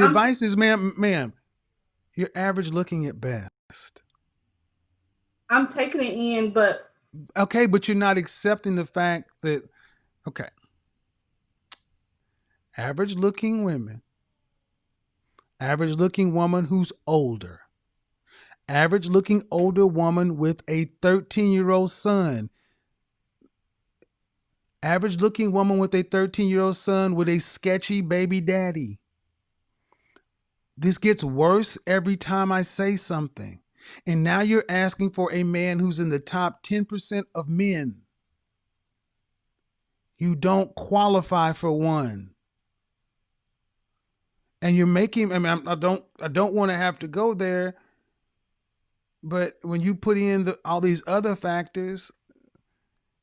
The advice is, ma'am, you're average looking at best. I'm taking it in, but Okay, but you're not accepting the fact that, okay, average looking women, average looking woman who's older, average looking older woman with a 13-year-old son, average looking woman with a 13-year-old son with a sketchy baby daddy. This gets worse every time I say something. And now you're asking for a man who's in the top 10% of men. You don't qualify for one. And you're making, I mean, I don't want to have to go there, but when you put in all these other factors,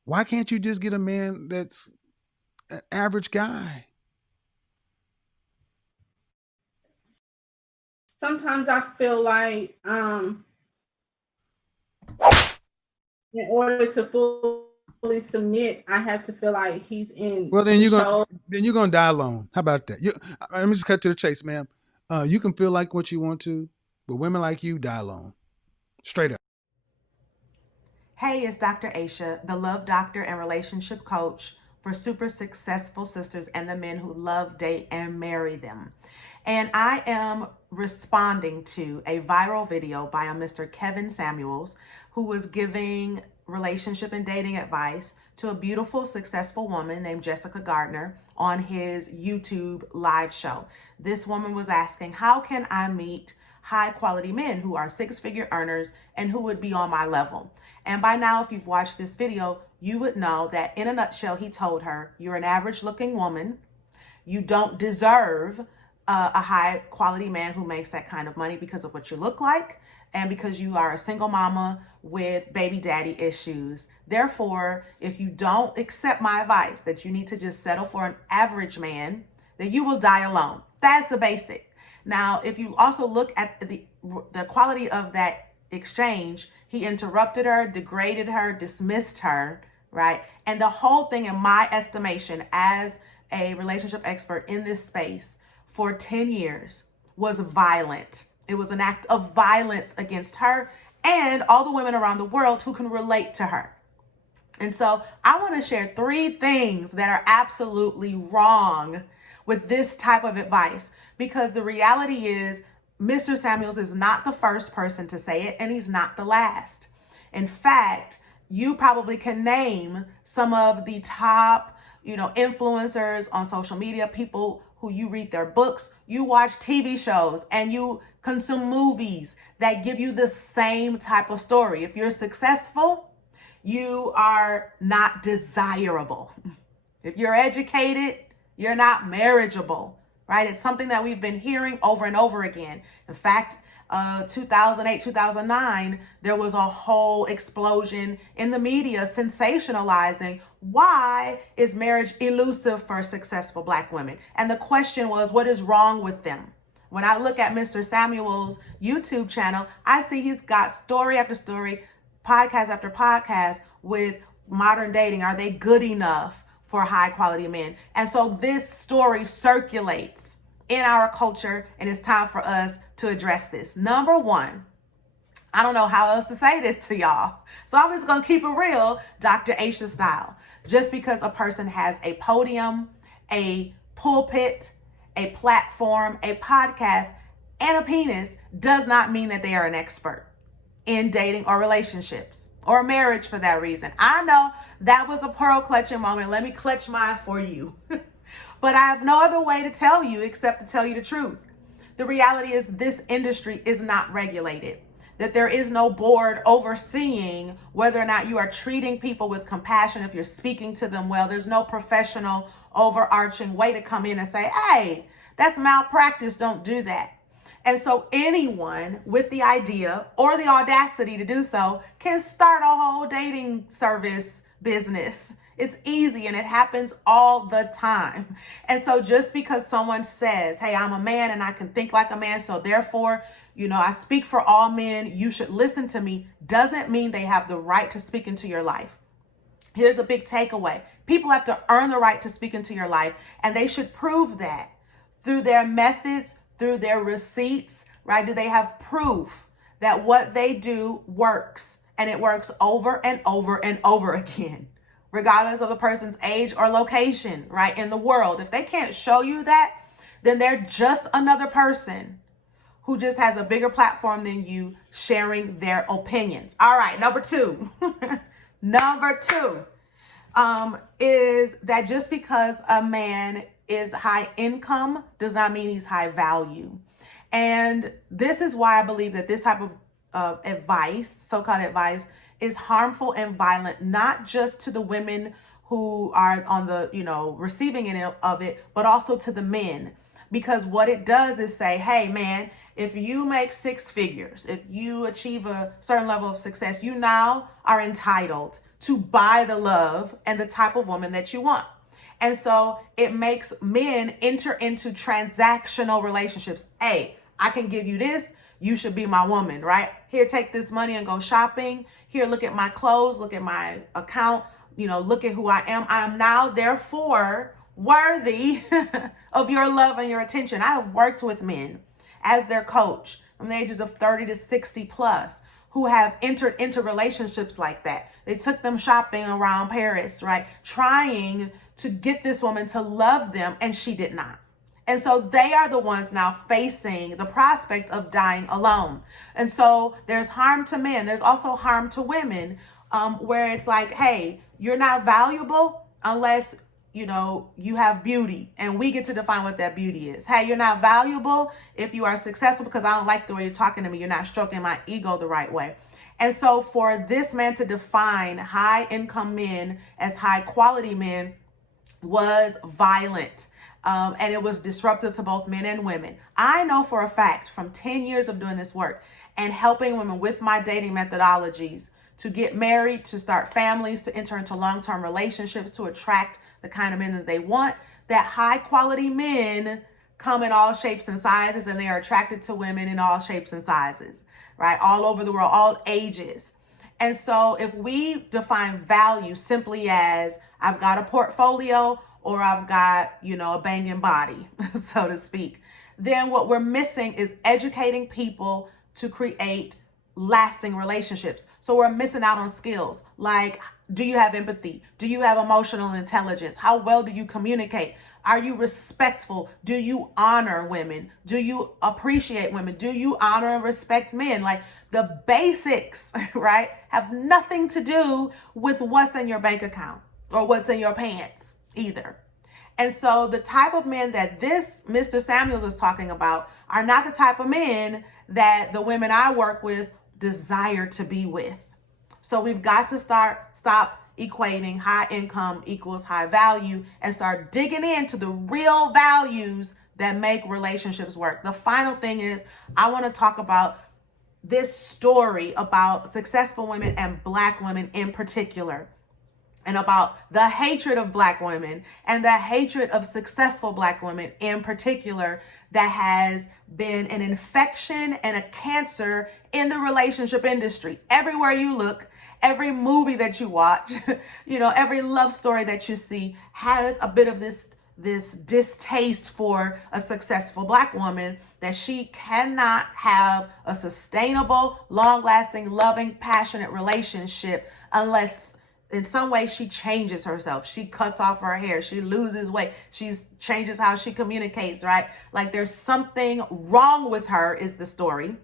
why can't you just get a man that's an average guy? sometimes I feel like in order to fully submit, I have to feel like he's in Well, control. then you're gonna die alone. How about that? Let me just cut to the chase, ma'am. You can feel like what you want to, but women like you die alone. Straight up. Hey, it's Dr. Aisha, the love doctor and relationship coach for super successful sisters and the men who love, date, and marry them. And I am responding to a viral video by a Mr. Kevin Samuels, who was giving relationship and dating advice to a beautiful, successful woman named Jessica Gardner on his YouTube live show. This woman was asking, how can I meet high quality men who are six-figure earners and who would be on my level? And by now, if you've watched this video, you would know that in a nutshell, he told her, you're an average looking woman. You don't deserve a high quality man who makes that kind of money because of what you look like and because you are a single mama with baby daddy issues. Therefore, if you don't accept my advice that you need to just settle for an average man, then you will die alone. That's the basic. Now, if you also look at the quality of that exchange, he interrupted her, degraded her, dismissed her, right? And the whole thing, in my estimation, as a relationship expert in this space for 10 years, was violent. It was an act of violence against her and all the women around the world who can relate to her. And so I want to share 3 things that are absolutely wrong with this type of advice, because the reality is Mr. Samuels is not the first person to say it, and he's not the last. In fact, you probably can name some of the top, influencers on social media, people who you read their books, you watch TV shows, and you consume movies that give you the same type of story. If you're successful, you are not desirable. If you're educated, you're not marriageable, right? It's something that we've been hearing over and over again. In fact, 2008, 2009, there was a whole explosion in the media sensationalizing why is marriage elusive for successful Black women? And the question was, what is wrong with them? When I look at Mr. Samuel's YouTube channel, I see he's got story after story, podcast after podcast with modern dating. Are they good enough for high quality men? And so this story circulates in our culture, and it's time for us to address this. Number 1, I don't know how else to say this to y'all, so I'm just gonna keep it real, Dr. Aisha style. Just because a person has a podium, a pulpit, a platform, a podcast, and a penis does not mean that they are an expert in dating or relationships or marriage for that reason. I know that was a pearl clutching moment. Let me clutch mine for you. But I have no other way to tell you except to tell you the truth. The reality is this industry is not regulated, that there is no board overseeing whether or not you are treating people with compassion, if you're speaking to them well. There's no professional overarching way to come in and say, hey, that's malpractice, don't do that. And so anyone with the idea or the audacity to do so can start a whole dating service business. It's easy and it happens all the time. And so just because someone says, hey, I'm a man and I can think like a man, so therefore, I speak for all men, you should listen to me, doesn't mean they have the right to speak into your life. Here's a big takeaway. People have to earn the right to speak into your life, and they should prove that through their methods, through their receipts, right? Do they have proof that what they do works, and it works over and over and over again, regardless of the person's age or location, right, in the world? If they can't show you that, then they're just another person who just has a bigger platform than you, sharing their opinions. All right, number two. Number two is that just because a man is high income does not mean he's high value. And this is why I believe that this type of advice, so-called advice, is harmful and violent, not just to the women who are on the, receiving end of it, but also to the men. Because what it does is say, hey, man, if you make six figures, if you achieve a certain level of success, you now are entitled to buy the love and the type of woman that you want. And so it makes men enter into transactional relationships. Hey, I can give you this. You should be my woman, right? Here, take this money and go shopping. Here, look at my clothes. Look at my account. Look at who I am. I am now, therefore, worthy of your love and your attention. I have worked with men as their coach from the ages of 30 to 60 plus who have entered into relationships like that. They took them shopping around Paris, right? Trying to get this woman to love them, and she did not. And so they are the ones now facing the prospect of dying alone. And so there's harm to men. There's also harm to women, where it's like, hey, you're not valuable unless you have beauty, and we get to define what that beauty is. Hey, you're not valuable if you are successful because I don't like the way you're talking to me. You're not stroking my ego the right way. And so for this man to define high income men as high quality men was violent. And it was disruptive to both men and women. I know for a fact from 10 years of doing this work and helping women with my dating methodologies to get married, to start families, to enter into long-term relationships, to attract the kind of men that they want, that high quality men come in all shapes and sizes, and they are attracted to women in all shapes and sizes, right? All over the world, all ages. And so if we define value simply as I've got a portfolio or I've got, a banging body, so to speak, then what we're missing is educating people to create lasting relationships. So we're missing out on skills like, do you have empathy? Do you have emotional intelligence? How well do you communicate? Are you respectful? Do you honor women? Do you appreciate women? Do you honor and respect men? Like the basics, right, have nothing to do with what's in your bank account or what's in your pants either. And so the type of men that this Mr. Samuels is talking about are not the type of men that the women I work with desire to be with. So we've got to stop equating high income equals high value and start digging into the real values that make relationships work. The final thing is I want to talk about this story about successful women and Black women in particular, and about the hatred of Black women and the hatred of successful Black women in particular that has been an infection and a cancer in the relationship industry. Everywhere you look, every movie that you watch, every love story that you see has a bit of this distaste for a successful Black woman, that she cannot have a sustainable, long-lasting, loving, passionate relationship unless in some way she changes herself. She cuts off her hair. She loses weight. She changes how she communicates, right? Like there's something wrong with her is the story.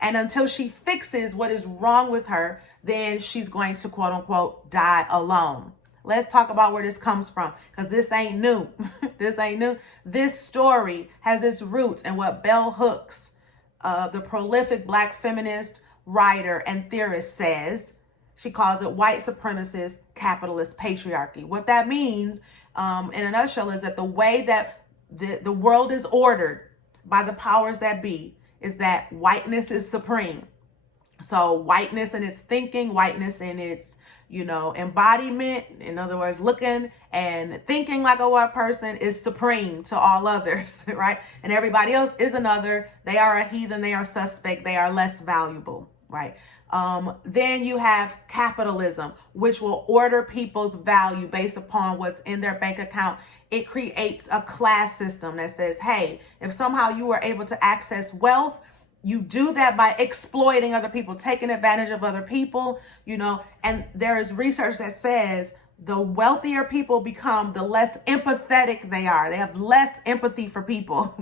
And until she fixes what is wrong with her, then she's going to quote unquote die alone. Let's talk about where this comes from, because this ain't new. This ain't new. This story has its roots in what Bell Hooks, the prolific Black feminist writer and theorist, says. She calls it white supremacist capitalist patriarchy. What that means, in a nutshell, is that the way that the world is ordered by the powers that be is that whiteness is supreme. So whiteness in its thinking, whiteness in its, embodiment, in other words, looking and thinking like a white person is supreme to all others, right? And everybody else is another. They are a heathen. They are suspect. They are less valuable. right? Then you have capitalism, which will order people's value based upon what's in their bank account. It creates a class system that says, hey, if somehow you were able to access wealth, you do that by exploiting other people, taking advantage of other people, and there is research that says the wealthier people become, the less empathetic they are. They have less empathy for people.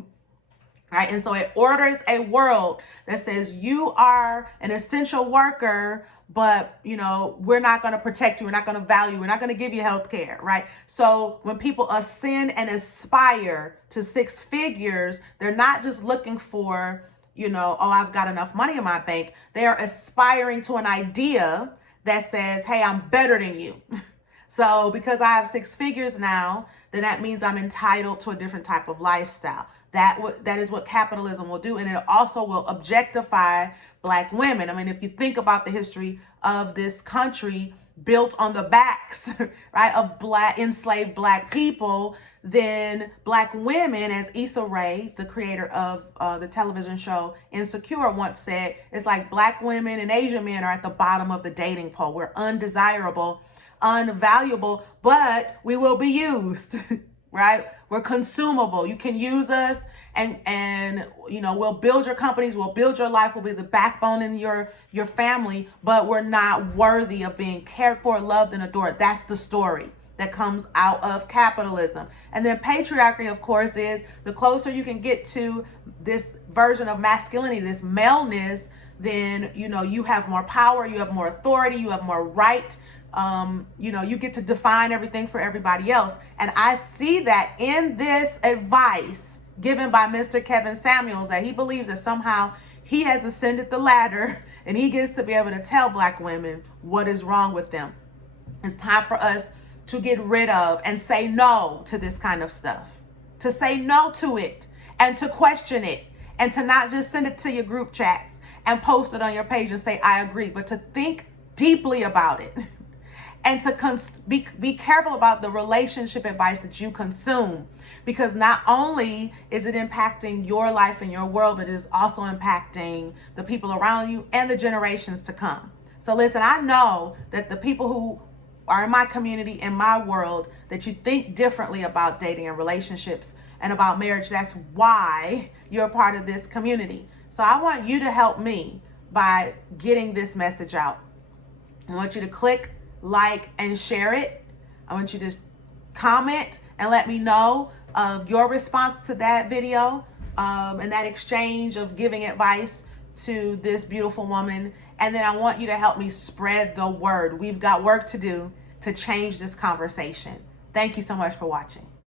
Right? And so it orders a world that says you are an essential worker, but we're not going to protect you, we're not going to value, we're not going to give you health care, right? So when people ascend and aspire to six figures, they're not just looking for, oh, I've got enough money in my bank. They are aspiring to an idea that says, hey, I'm better than you. So because I have six figures now, then that means I'm entitled to a different type of lifestyle. That is what capitalism will do. And it also will objectify Black women. I mean, if you think about the history of this country built on the backs, right, of enslaved Black people, then Black women, as Issa Rae, the creator of the television show Insecure, once said, it's like Black women and Asian men are at the bottom of the dating pole. We're undesirable, unvaluable, but we will be used. Right? We're consumable. You can use us and we'll build your companies, we'll build your life, we'll be the backbone in your family, but we're not worthy of being cared for, loved, and adored. That's the story that comes out of capitalism. And then patriarchy, of course, is the closer you can get to this version of masculinity, this maleness, then you have more power, you have more authority, you have more right. You get to define everything for everybody else. And I see that in this advice given by Mr. Kevin Samuels, that he believes that somehow he has ascended the ladder and he gets to be able to tell Black women what is wrong with them. It's time for us to get rid of and say no to this kind of stuff, to say no to it and to question it, and to not just send it to your group chats and post it on your page and say, I agree, but to think deeply about it. And to be careful about the relationship advice that you consume, because not only is it impacting your life and your world, but it is also impacting the people around you and the generations to come. So listen, I know that the people who are in my community, in my world, that you think differently about dating and relationships and about marriage. That's why you're a part of this community. So I want you to help me by getting this message out. I want you to click like and share it. I want you to comment and let me know your response to that video and that exchange of giving advice to this beautiful woman. And then I want you to help me spread the word. We've got work to do to change this conversation. Thank you so much for watching.